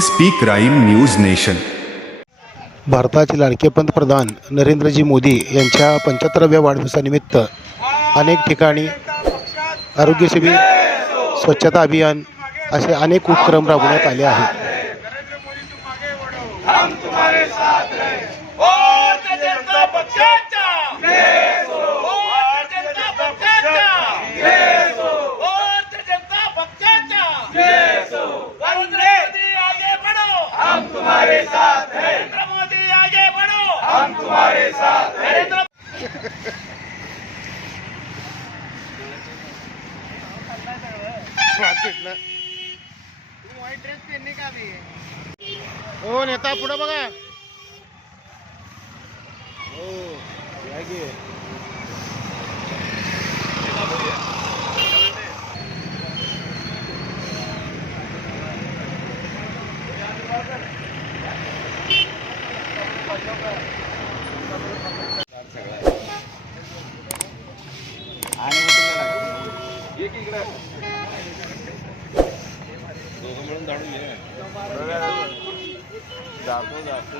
SP crime news nation. भारताचे लाडके पंतप्रधान नरेंद्रजी मोदी यांच्या 75व्या वाढदिवसानिमित्त अनेक ठिकाणी आरोग्य शिबिर, स्वच्छता अभियान असे अनेक उपक्रम राबवण्यात आले आहेत. हो नेता पुढे बघा. हो या की. दोघं मिळून झाडून घे. जातो जातो